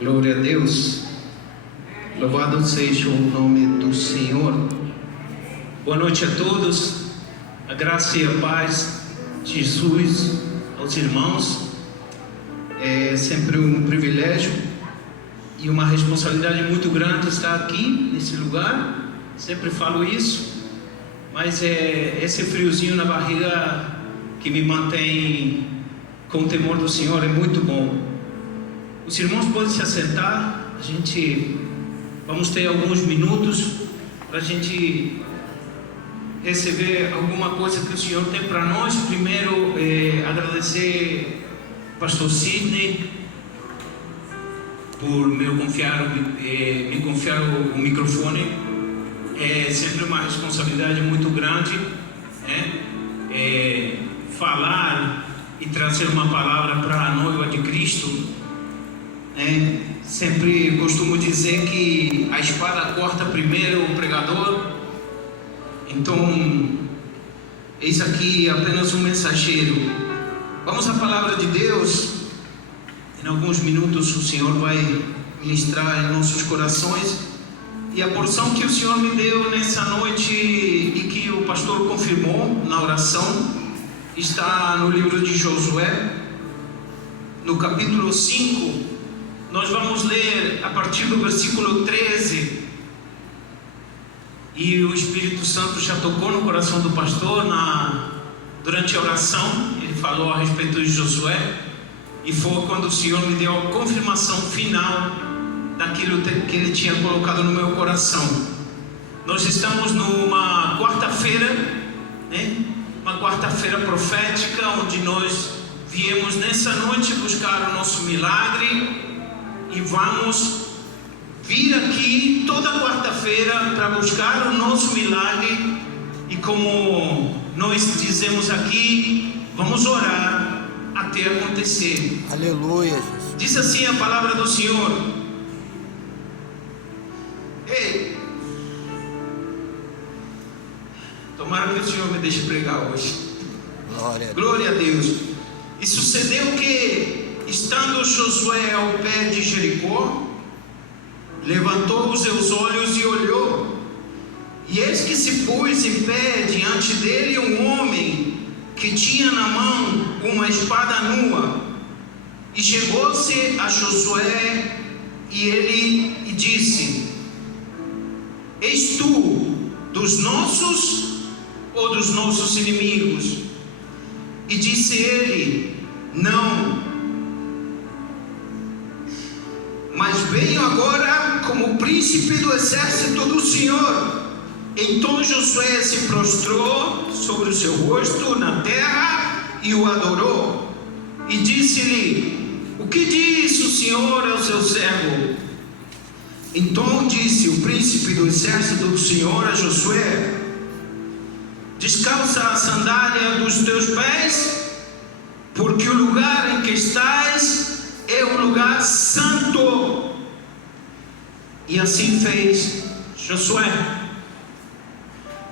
Glória a Deus. Louvado seja o nome do Senhor. Boa noite a todos. A graça e a paz de Jesus aos irmãos. É sempre um privilégio e uma responsabilidade muito grande estar aqui nesse lugar. Sempre falo isso, mas é esse friozinho na barriga que me mantém com o temor do Senhor. É muito bom. Os irmãos podem se assentar. Vamos ter alguns minutos para a gente receber alguma coisa que o Senhor tem para nós. Primeiro, agradecer ao pastor Sidney por me confiar o microfone. É sempre uma responsabilidade muito grande, falar e trazer uma palavra para a noiva de Cristo. Sempre costumo dizer que a espada corta primeiro o pregador. Então, eis aqui apenas um mensageiro. Vamos à palavra de Deus. Em alguns minutos o Senhor vai ministrar em nossos corações. E a porção que o Senhor me deu nessa noite e que o pastor confirmou na oração está no livro de Josué, no capítulo 5. Nós vamos ler a partir do versículo 13. E o Espírito Santo já tocou no coração do pastor durante a oração. Ele falou a respeito de Josué. E foi quando o Senhor me deu a confirmação final daquilo que Ele tinha colocado no meu coração. Nós estamos numa quarta-feira, uma quarta-feira profética, onde nós viemos nessa noite buscar o nosso milagre. E vamos vir aqui toda quarta-feira para buscar o nosso milagre. E como nós dizemos aqui, vamos orar até acontecer. Aleluia, Jesus. Diz assim a palavra do Senhor. Ei, tomara que o Senhor me deixe pregar hoje. Glória a Deus. E sucedeu que, estando Josué ao pé de Jericó, levantou os seus olhos e olhou, e eis que se pôs em pé diante dele um homem que tinha na mão uma espada nua. E chegou-se a Josué e disse: És tu dos nossos ou dos nossos inimigos? E disse ele: Não, mas venho agora como príncipe do exército do Senhor. Então Josué se prostrou sobre o seu rosto na terra e o adorou. E disse-lhe: O que diz o Senhor ao seu servo? Então disse o príncipe do exército do Senhor a Josué: Descalça a sandália dos teus pés, porque o lugar em que estás é um lugar santo. E assim fez Josué.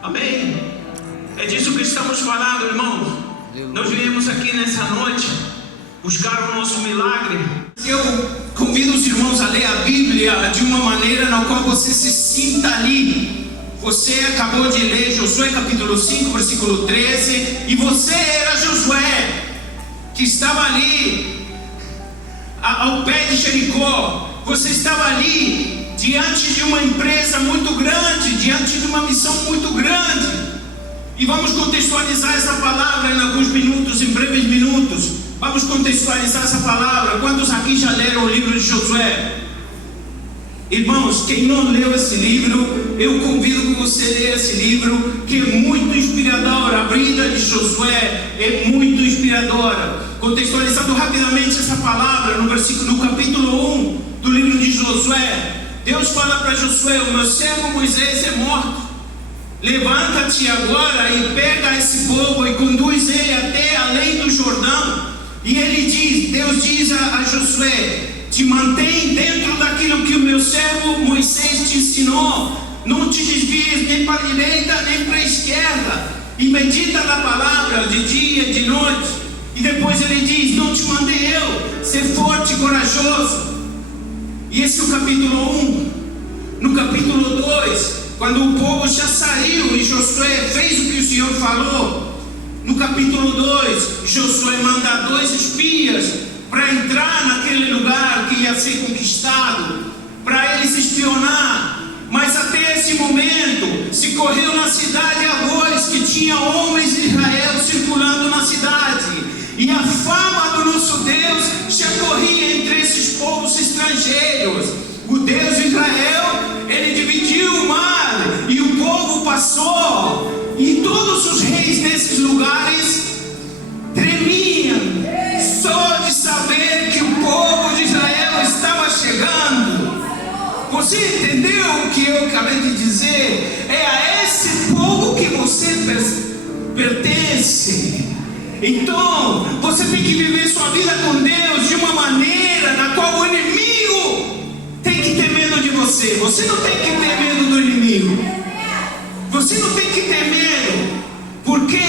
Amém. É disso que estamos falando, irmãos. Nós viemos aqui nessa noite buscar o nosso milagre. Eu convido os irmãos a ler a Bíblia de uma maneira na qual você se sinta ali. Você acabou de ler Josué capítulo 5, versículo 13, e você era Josué, que estava ali ao pé de Jericó. Você estava ali diante de uma empresa muito grande, diante de uma missão muito grande. E vamos contextualizar essa palavra em alguns minutos, em breves minutos. Vamos contextualizar essa palavra. Quantos aqui já leram o livro de Josué? Irmãos, quem não leu esse livro, eu convido que você leia esse livro, que é muito inspirador. A vida de Josué é muito inspiradora. Contextualizando rapidamente essa palavra, no capítulo 1 do livro de Josué, Deus fala para Josué: O meu servo Moisés é morto. Levanta-te agora e pega esse povo e conduz ele até além do Jordão. E Deus diz a Josué: Te mantém dentro daquilo que o meu servo Moisés te ensinou. Não te desvies nem para a direita nem para a esquerda. E medita na palavra de dia e de noite. E depois ele diz: Não te mandei eu ser forte e corajoso. E esse é o capítulo 1. No capítulo 2, quando o povo já saiu e Josué fez o que o Senhor falou, no capítulo 2, Josué manda 2 espias para entrar naquele lugar que ia ser conquistado, para eles espionar. Mas até esse momento se correu na cidade a voz que tinha homens de Israel circulando na cidade, e a fama do nosso Deus já corria entre esses povos estrangeiros. O Deus de Israel, ele dividiu o mar e o povo passou, e todos os reis desses lugares tremiam só de saber que o povo de Israel estava chegando. Você entendeu o que eu acabei de dizer? É a esse povo que você pertence. Então, você tem que viver sua vida com Deus de uma maneira na qual o inimigo tem que ter medo de você. Você não tem que ter medo do inimigo. Você não tem que ter medo. Porque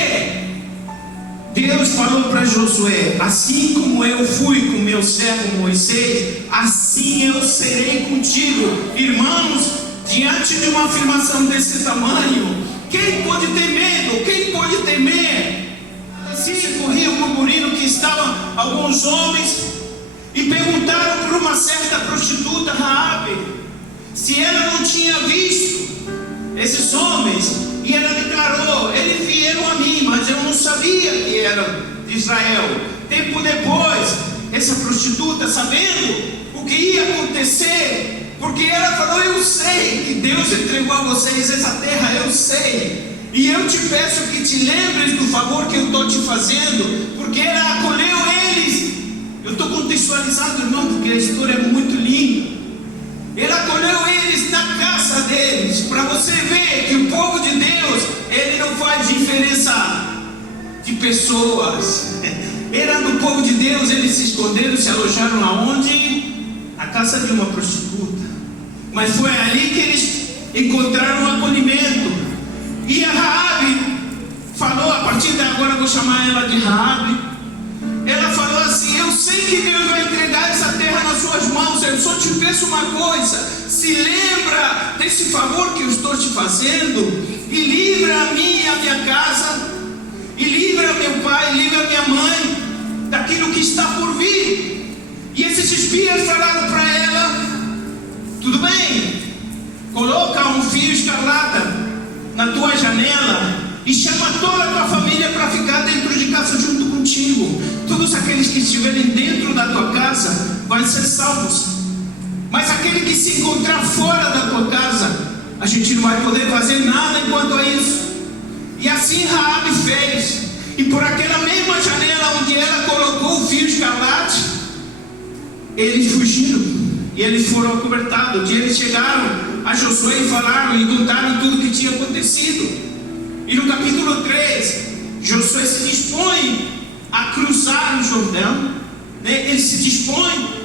Deus falou para Josué: assim como eu fui com meu servo Moisés, assim eu serei contigo. Irmãos, diante de uma afirmação desse tamanho, quem pode ter medo? Quem pode temer? Assim corria o burburinho que estavam alguns homens e perguntaram para uma certa prostituta, Raabe, se ela não tinha visto esses homens, e ela declarou: eles vieram a mim, mas eu não sabia que eram de Israel. Tempo depois, essa prostituta, sabendo o que ia acontecer, porque ela falou: eu sei que Deus entregou a vocês essa terra, eu sei, e eu te peço que te lembres do favor que eu estou te fazendo, porque ela acolheu eles. Eu estou contextualizando, irmão, porque a história é muito linda. Ele acolheu eles na casa deles, para você ver que o povo de Deus, ele não faz diferença de pessoas. Era do povo de Deus, eles se esconderam, se alojaram aonde? Na casa de uma prostituta. Mas foi ali que eles encontraram um acolhimento. E a Raabe falou, a partir de agora eu vou chamar ela de Raabe. Ela falou assim: eu sei que Deus vai entregar essa terra nas suas mãos, eu só te peço uma coisa, se lembra desse favor que eu estou te fazendo, e livra a mim e a minha casa, e livra meu pai, livra minha mãe, daquilo que está por vir. E esses espias falaram para ela: tudo bem, coloca um fio escarlata na tua janela e chama toda a tua família para ficar dentro de casa junto contigo. Todos aqueles que estiverem dentro da tua casa vão ser salvos, mas aquele que se encontrar fora da tua casa, a gente não vai poder fazer nada enquanto a isso. E assim Raabe fez, e por aquela mesma janela onde ela colocou o fio escarlate, eles fugiram e eles foram acobertados. E eles chegaram a Josué e falaram e contaram tudo o que tinha acontecido. E no capítulo 3, Josué se dispõe a cruzar o Jordão, né? Ele se dispõe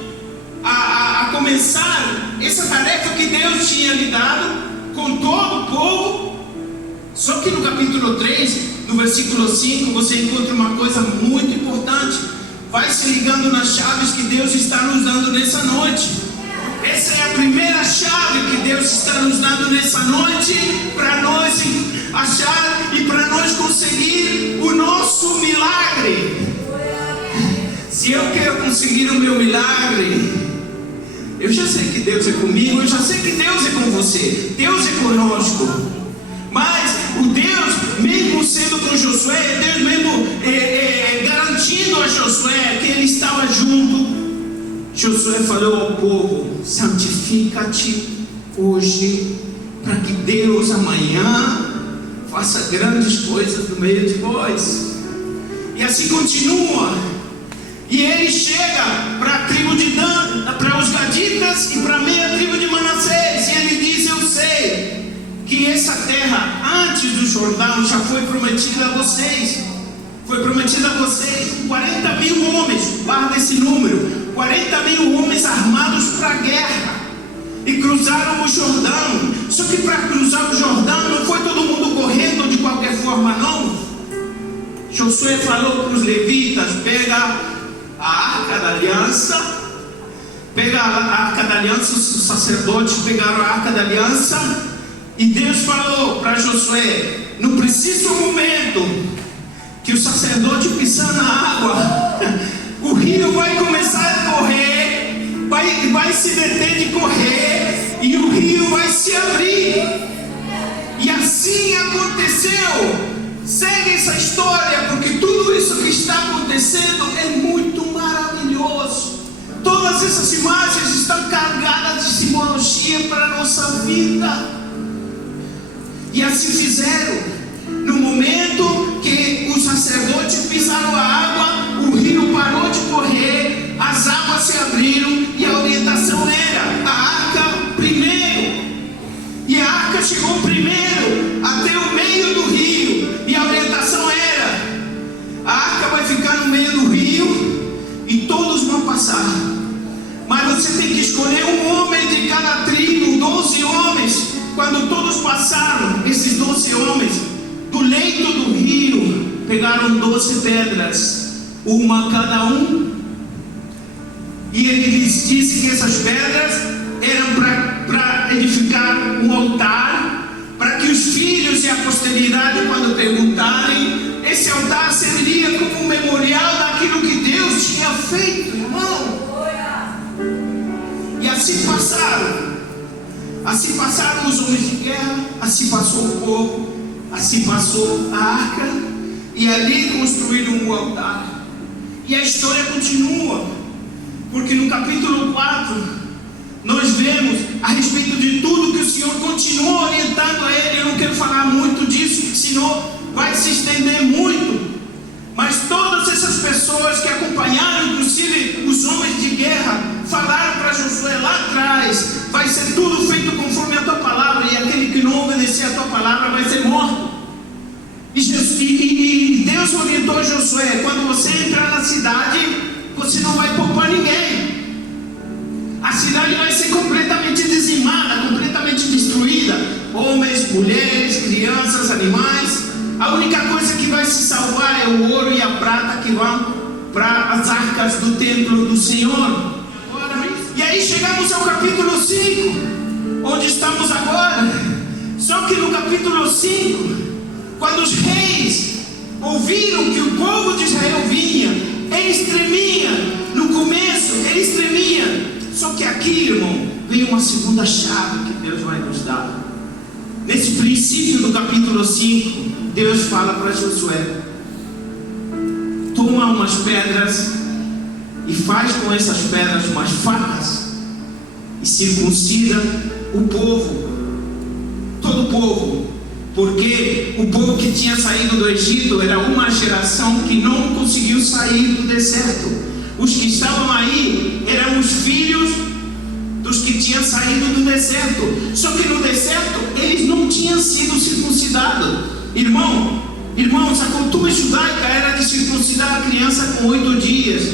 a começar essa tarefa que Deus tinha lhe dado com todo o povo. Só que no capítulo 3, no versículo 5, você encontra uma coisa muito importante. Vai se ligando nas chaves que Deus está nos dando nessa noite. Essa é a primeira chave que Deus está nos dando nessa noite, para nós achar e para nós conseguir o nosso milagre. Se eu quero conseguir o meu milagre, eu já sei que Deus é comigo, eu já sei que Deus é com você, Deus é conosco. Mas o Deus, mesmo sendo com Josué, Deus mesmo garantindo a Josué que ele estava junto, Josué falou ao povo: santifica-te hoje, para que Deus amanhã faça grandes coisas no meio de vós. E assim continua. E ele chega para a tribo de Dan, para os gaditas e para a meia tribo de Manassés. E ele diz: eu sei que essa terra antes do Jordão já foi prometida a vocês. Foi prometida a vocês 40 mil homens, guarda esse número, 40 mil homens armados para a guerra, e cruzaram o Jordão. Só que para cruzar o Jordão não foi todo mundo correndo de qualquer forma, não. Josué falou para os levitas: pega a arca da aliança, pega a Arca da Aliança, os sacerdotes pegaram a Arca da Aliança, e Deus falou para Josué: no preciso momento que o sacerdote pisar na água, o rio vai começar a correr, vai se deter de correr, e o rio vai se abrir. E assim aconteceu. Segue essa história, porque tudo isso que está acontecendo é muito maravilhoso. Todas essas imagens estão carregadas de simbologia para a nossa vida. E assim fizeram. No momento que os sacerdotes pisaram a água, o rio parou de correr, as águas se abriram, e a orientação era a arca primeiro. E a arca chegou primeiro até o meio do rio, e a orientação era: a arca vai ficar no meio do rio e todos vão passar, mas você tem que escolher um homem de cada tribo, 12 homens. Quando todos passaram, esses 12 homens, do leito do rio, pegaram 12 pedras, uma cada um, e ele lhes disse que essas pedras eram para edificar um altar, para que os filhos e a posteridade, quando perguntarem, esse altar serviria como um memorial daquilo que Deus tinha feito, irmão. E assim passaram. Assim passaram os homens de guerra, assim passou o povo, assim passou a arca, e ali construíram um altar. E a história continua, porque no capítulo 4 nós vemos a respeito de tudo que o Senhor continua orientando a ele. Eu não quero falar muito disso, senão vai se estender muito. Mas todas essas pessoas que acompanharam, inclusive os homens de guerra, falaram para Josué lá atrás: vai ser tudo feito conforme a tua palavra, e aquele que não obedecer a tua palavra vai ser morto. E Deus orientou Josué: quando você entrar na cidade, você não vai poupar ninguém. A cidade vai ser completamente dizimada, completamente destruída. Homens, mulheres, crianças, animais. A única coisa que vai se salvar é o ouro e a prata que vão para as arcas do templo do Senhor. E aí chegamos ao capítulo 5, onde estamos agora. Só que no capítulo 5, quando os reis ouviram que o povo de Israel vinha, eles tremiam. No começo eles tremiam. Só que aqui, irmão, vem uma segunda chave que Deus vai nos dar. Nesse princípio do capítulo 5, Deus fala para Josué: toma umas pedras e faz com essas pedras umas facas, e circuncida o povo, todo o povo, porque o povo que tinha saído do Egito era uma geração que não conseguiu sair do deserto. Os que estavam aí eram os filhos dos que tinham saído do deserto. Só que no deserto eles não tinham sido circuncidados. Irmãos, a cultura judaica era de circuncidar a criança com 8 dias.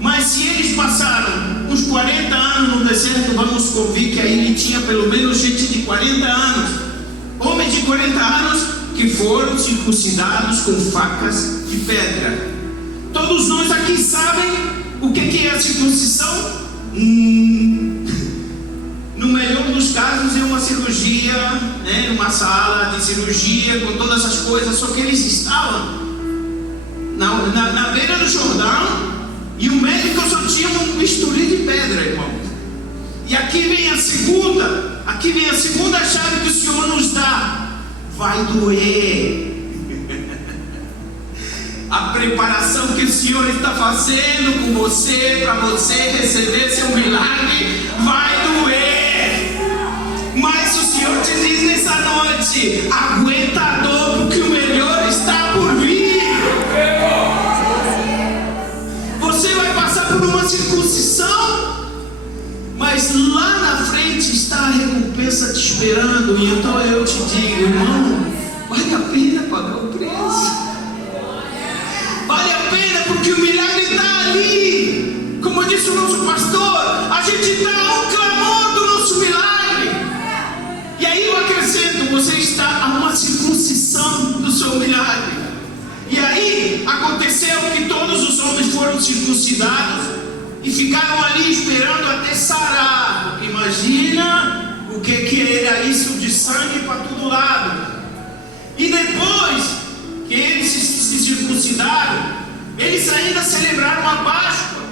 Mas se eles passaram uns 40 anos no deserto, vamos convir que aí tinha pelo menos gente de 40 anos. Homens de 40 anos que foram circuncidados com facas de pedra. Todos nós aqui sabem o que é a circuncisão? No melhor dos casos é uma cirurgia, né, numa sala de cirurgia com todas as coisas. Só que eles estavam na beira do Jordão, e o médico só tinha um bisturi de pedra, irmão. E aqui vem a segunda chave que o Senhor nos dá: vai doer. A preparação que o Senhor está fazendo com você, para você receber seu milagre, vai doer. Mas o Senhor te diz nessa noite: aguenta a dor, porque o melhor está por vir. Você vai passar por uma circuncisão, mas lá na frente está a recompensa te esperando. E então eu te digo, irmão, vale a pena pagar o preço. Vale a pena, porque o milagre está ali. Como disse o nosso pastor, a gente está a um clamor do nosso milagre. E aí eu acrescento: você está a uma circuncisão do seu milagre. E aí aconteceu que todos os homens foram circuncidados, e ficaram ali esperando até sarar. Porque imagina o que era isso de sangue para todo lado. E depois que eles se circuncidaram, eles ainda celebraram a Páscoa.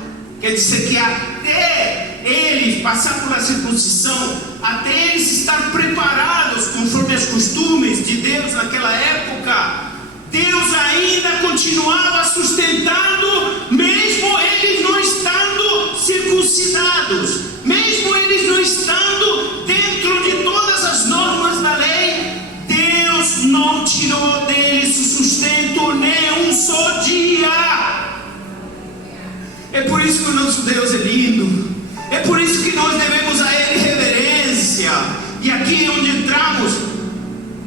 Quer dizer que até eles passar pela circuncisão, até eles estar preparados conforme os costumes de Deus naquela época, Deus ainda continuava sustentando, mesmo eles não estando circuncidados, mesmo eles não estando dentro de todas as normas da lei. Deus não tirou deles o sustento nem um só dia. É por isso que o nosso Deus é lindo. É por isso que nós devemos a Ele reverência. E aqui é onde entramos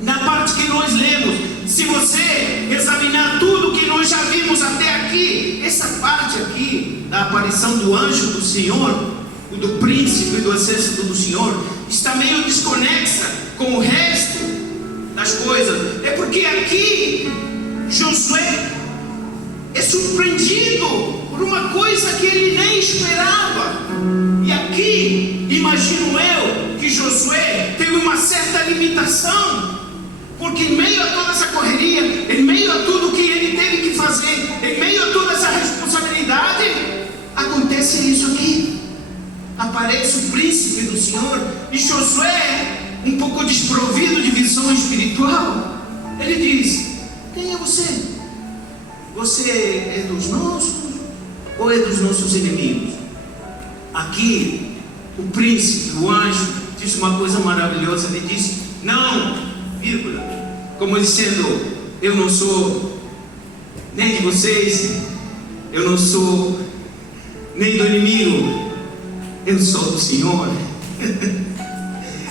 na parte que nós lemos. Se você examinar tudo que nós já vimos até aqui, essa parte aqui da aparição do anjo do Senhor, do príncipe do exército do Senhor, está meio desconexa com o resto das coisas. É porque aqui Josué é surpreendido por uma coisa que ele nem esperava. E aqui, imagino eu, que Josué teve uma certa limitação, porque em meio a toda essa correria, em meio a tudo que ele teve que fazer, em meio a toda essa responsabilidade, acontece isso aqui. Aparece o príncipe do Senhor, e Josué, um pouco desprovido de visão espiritual, ele diz: quem é você? Você é dos nossos ou é dos nossos inimigos? Aqui, o príncipe, o anjo, disse uma coisa maravilhosa. Ele disse: não, vírgula, como dizendo, eu não sou nem de vocês, eu não sou nem do inimigo, eu sou do Senhor.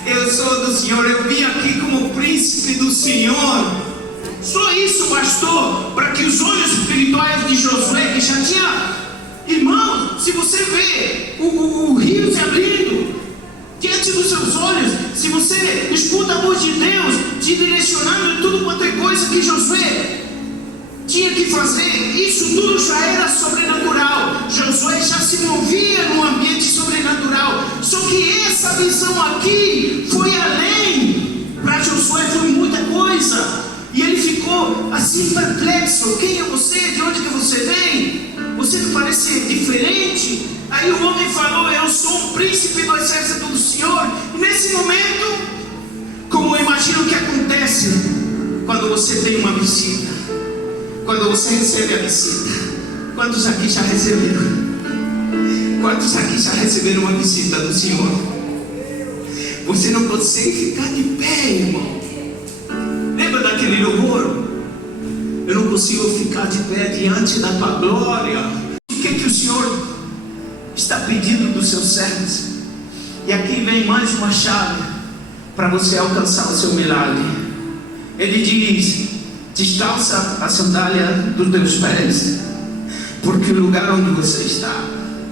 Eu sou do Senhor, eu vim aqui como príncipe do Senhor. Só isso bastou para que os olhos espirituais de Josué, que já tinha, irmão, se você vê o rio se abrindo diante dos seus olhos, se você escuta a voz de Deus te direcionando em tudo quanto é coisa que Josué tinha que fazer, isso tudo já era sobrenatural. Josué já se movia num ambiente sobrenatural. Só que essa visão aqui foi além. Para Josué foi muita coisa. E ele ficou assim perplexo: quem é você? De onde que você vem? Você me parece diferente. Aí o homem falou: eu sou um príncipe do exército do Senhor. E nesse momento, como eu imagino que acontece quando você tem uma visita, quando você recebe a visita. Quantos aqui já receberam? Quantos aqui já receberam uma visita do Senhor? Você não consegue ficar de pé, irmão. Lembra daquele louvor? Eu não consigo ficar de pé diante da tua glória. O que o Senhor está pedindo dos seus servos? E aqui vem mais uma chave para você alcançar o seu milagre. Ele diz: descalça a sandália dos teus pés, porque o lugar onde você está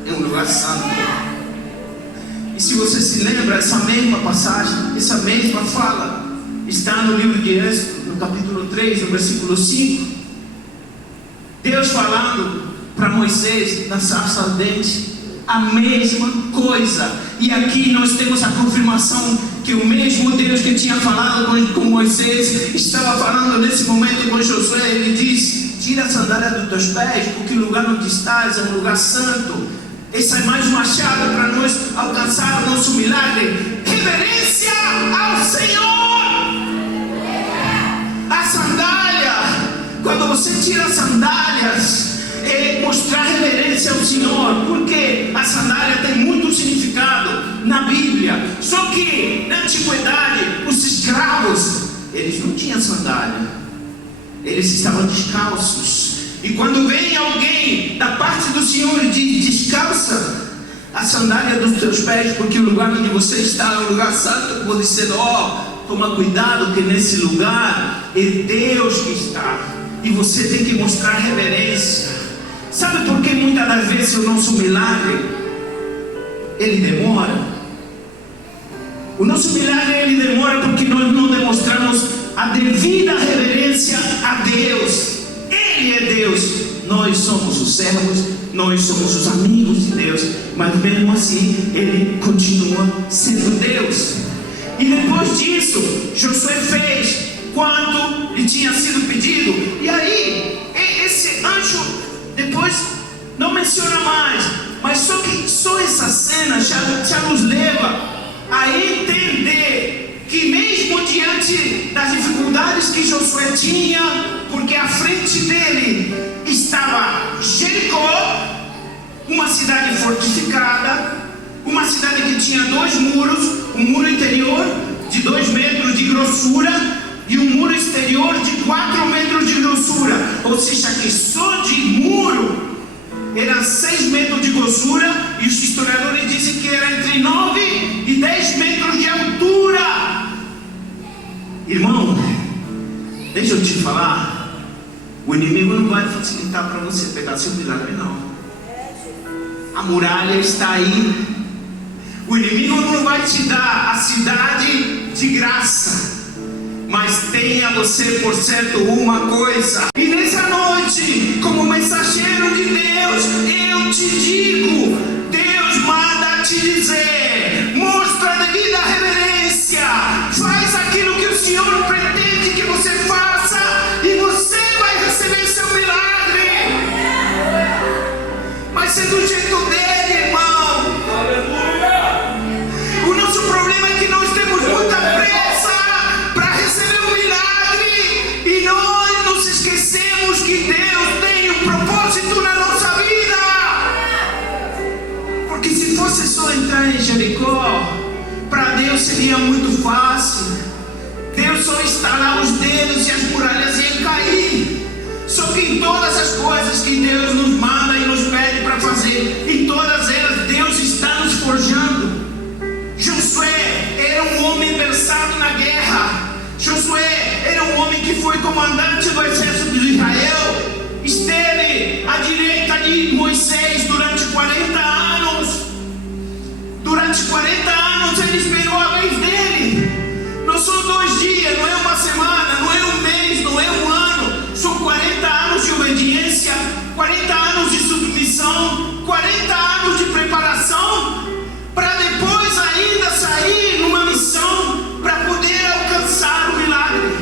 é um lugar santo. E se você se lembra, essa mesma passagem, essa mesma fala, está no livro de Êxodo, no capítulo 3, no versículo 5. Deus falando para Moisés na sarça ardente a mesma coisa. E aqui nós temos a confirmação que o mesmo Deus que tinha falado com Moisés estava falando nesse momento com Josué. Ele diz: tira a sandália dos teus pés, porque o lugar onde estás é um lugar santo. Essa é mais uma chave para nós alcançar o nosso milagre. Reverência ao Senhor. A sandália, quando você tira as sandálias, é mostrar reverência ao Senhor, porque a sandália tem muito significado na Bíblia. Só que na antiguidade, os escravos, eles não tinham sandália, eles estavam descalços. E quando vem alguém da parte do Senhor e diz: descalça a sandália dos teus pés, porque o lugar onde você está é um lugar santo, eu vou dizer: toma cuidado, que nesse lugar é Deus que está, e você tem que mostrar reverência. Sabe por que muitas das vezes o nosso milagre ele demora? O nosso milagre ele demora porque nós não demonstramos a devida reverência a Deus. Ele é Deus, nós somos os servos, nós somos os amigos de Deus, mas mesmo assim Ele continua sendo Deus. E depois disso, Josué fez quanto lhe tinha sido pedido. E aí, esse anjo depois não menciona mais, mas só essa cena já nos leva a entender que mesmo diante das dificuldades que Josué tinha, porque à frente dele estava Jericó, uma cidade fortificada, uma cidade que tinha 2 muros, um muro interior de 2 metros de grossura e um muro exterior de 4 metros de grossura, ou seja que só de muro era 6 metros de grossura, e os historiadores dizem que era entre 9 e 10 metros de altura. Irmão, deixa eu te falar, o inimigo não vai facilitar para você pegar seu milagre, não. A muralha está aí. O inimigo não vai te dar a cidade de graça, mas tenha você por certo uma coisa. E nessa noite, como mensageiro de Deus, eu te digo, Deus manda te dizer: mostra a devida reverência, faz aquilo que o Senhor pretende que você faça, e você vai receber seu milagre. Vai ser do jeito dele, irmão. O nosso problema é que nós temos muita pressa para receber o milagre, e nós nos esquecemos que Deus tem um propósito na nossa vida. Porque se fosse só entrar em Jericó, para Deus seria muito fácil. Deus só estalar os dedos e as muralhas iam cair. Só que em todas as coisas que Deus nos manda e nos pede para fazer, em todas elas Deus está nos forjando. Josué era um homem versado na guerra. Josué era um homem que foi comandante do exército de Israel. Esteve à direita de Moisés durante 40 anos. Durante 40 anos ele esperou a vez dele. Não são 2 dias, não é uma semana, não é um mês, não é um ano. São 40 anos de obediência, 40 anos de submissão, 40 anos de preparação, para depois ainda sair numa missão para poder alcançar o milagre.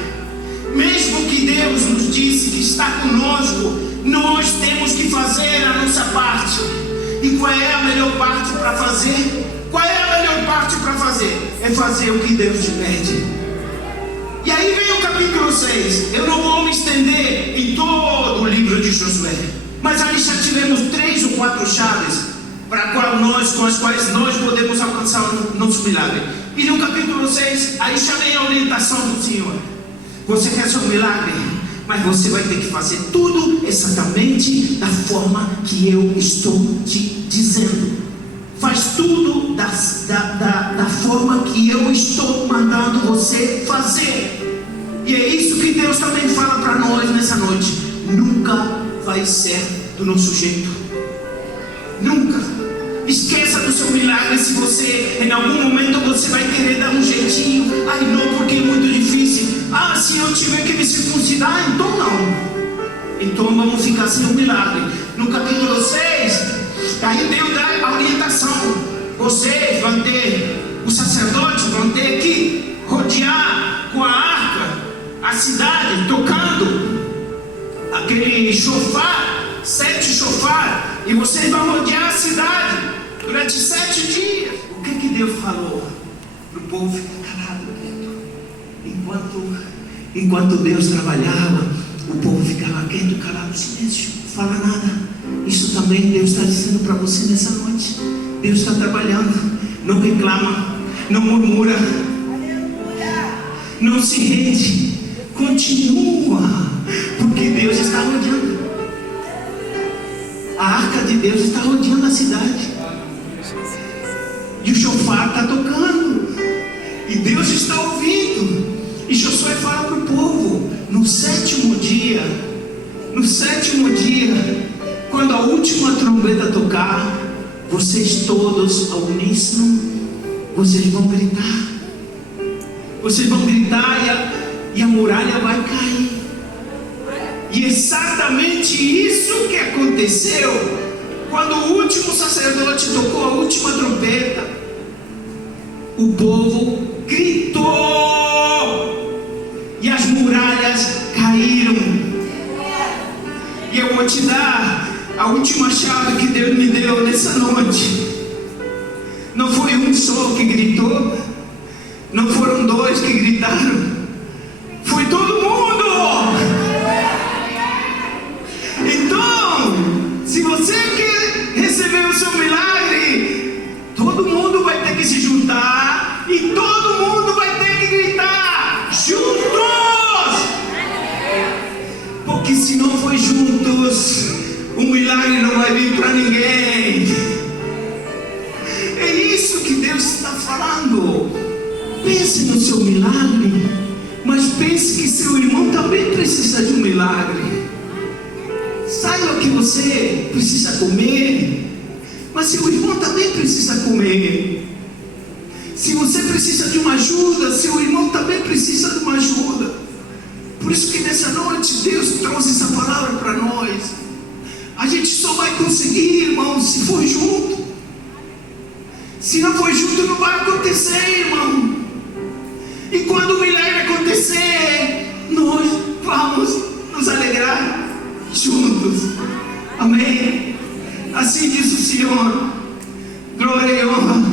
Mesmo que Deus nos disse que está conosco, nós temos que fazer a nossa parte. E qual é a melhor parte para fazer? Qual é a melhor parte para fazer? É fazer o que Deus te pede. E aí vem o capítulo 6. Eu não vou me estender em todo o livro de Josué, mas ali já tivemos 3 ou 4 chaves com as quais nós podemos alcançar o nosso milagre. E no capítulo 6, aí já vem a orientação do Senhor. Você quer seu milagre, mas você vai ter que fazer tudo exatamente da forma que eu estou te dizendo. Faz tudo da forma que eu estou mandando você fazer. E é isso que Deus também fala para nós nessa noite. Nunca vai ser do nosso jeito. Nunca. Esqueça do seu milagre se você, em algum momento, você vai querer dar um jeitinho. Ai não, porque é muito difícil. Ah, se eu tiver que me circuncidar, então não. Então vamos ficar sem o milagre. No capítulo 6, aí Deus dá a orientação. Vocês vão ter, os sacerdotes vão ter que rodear com a arca a cidade, tocando aquele chofar, 7 chofar, e vocês vão rodear a cidade durante 7 dias. O que Deus falou? Para o povo ficar calado, quieto. Enquanto Deus trabalhava, o povo ficava quieto, calado, silêncio, não fala nada. Isso também Deus está dizendo para você nessa noite. Deus está trabalhando. Não reclama, não murmura, não se rende, continua, porque Deus está rodeando. A arca de Deus está rodeando a cidade, e o chofar está tocando, e Deus está ouvindo. E Josué fala para o povo: no 7º dia, quando a última trombeta tocar, vocês todos ao uníssono, vocês vão gritar. Vocês vão gritar e a muralha vai cair. E exatamente isso que aconteceu quando o último sacerdote tocou a última trombeta. O povo gritou e as muralhas caíram. E eu vou te dar a última chave que Deus me deu nessa noite. Não foi um só que gritou, não foram dois que gritaram, foi todo mundo. Então, se você quer receber o seu milagre, todo mundo vai ter que se juntar e todo mundo vai ter que gritar juntos. Porque se não for juntos, o milagre não vai vir para ninguém. É isso que Deus está falando. Pense no seu milagre, mas pense que seu irmão também precisa de um milagre. Saiba que você precisa comer, mas seu irmão também precisa comer. Se você precisa de uma ajuda, seu irmão também precisa de uma ajuda. Por isso que nessa noite Deus trouxe essa palavra para nós. A gente só vai conseguir, irmão, se for junto. Se não for junto, não vai acontecer, irmão. E quando o milagre acontecer, nós vamos nos alegrar juntos. Amém? Assim diz o Senhor. Glória e honra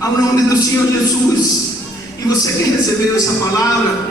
ao nome do Senhor Jesus. E você que recebeu essa palavra,